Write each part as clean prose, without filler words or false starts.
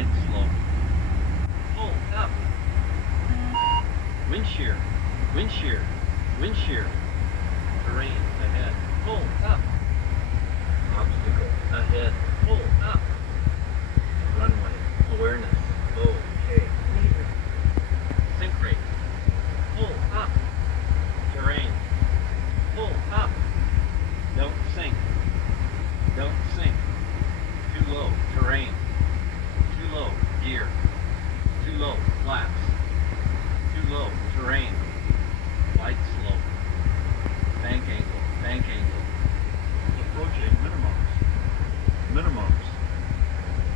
Slide slow. Pull up. Wind shear. Wind shear. Wind shear. Terrain ahead. Pull up. Obstacle ahead. Pull up. Runway. Awareness. Okay. Sink rate. Pull up. Terrain. Pull up. Don't sink. Don't sink. Too low. Terrain. Too low. Gear. Too low. Flaps. Too low. Terrain. Light slope. Bank angle. Bank angle. Approaching minimums. Minimums.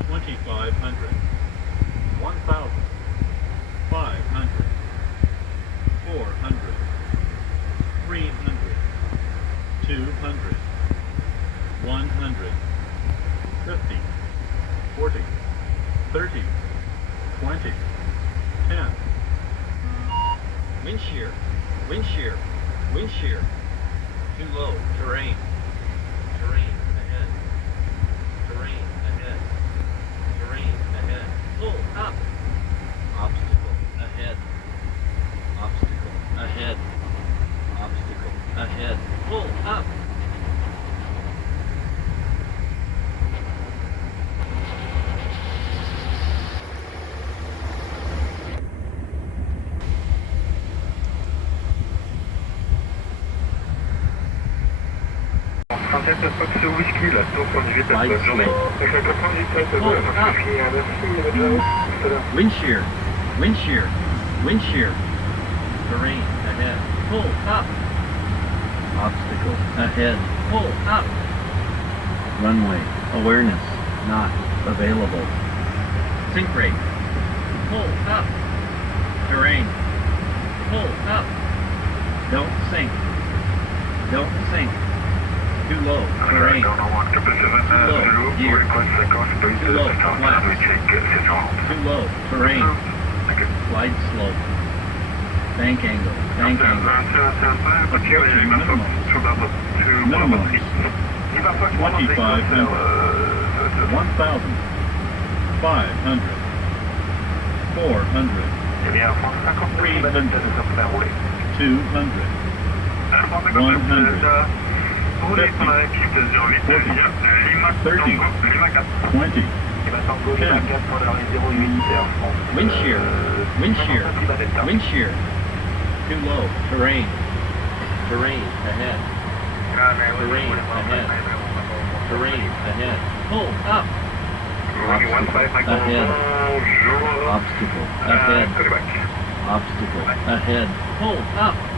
2,500. 1,000. 500. 400. 300. 200. 100. 50. 40. 30. 20. 10. Wind shear. Wind shear. Wind shear. Too low. Terrain. Terrain ahead. Terrain ahead. Terrain ahead. Pull up. Obstacle ahead. Obstacle ahead. Obstacle ahead. Pull up. Contact Fox Whisky, là, donc on dit Slide bonne journée. slow. Je comprends du tête, Pull up. merci, Wind shear. Wind shear. Wind shear. Terrain ahead. Pull up. Obstacle ahead. Pull up. Runway. Awareness not available. Sink rate. Pull up. Terrain. Pull up. Don't sink. Don't sink. Too low. Terrain. Too low. Gear. Too low. Flaps. Too low. Terrain. Slide slope. Bank angle. Bank angle. Approaching minimums. Minimums. 2,500. 1,000. 500. 400. 300. 200. 100. 50, 30, 20, 10. Wind shear. Wind shear. Wind shear. Too low. Terrain. Terrain ahead. Terrain ahead. Terrain ahead. Pull up. Obstacle ahead. Obstacle ahead. Obstacle ahead. Pull up.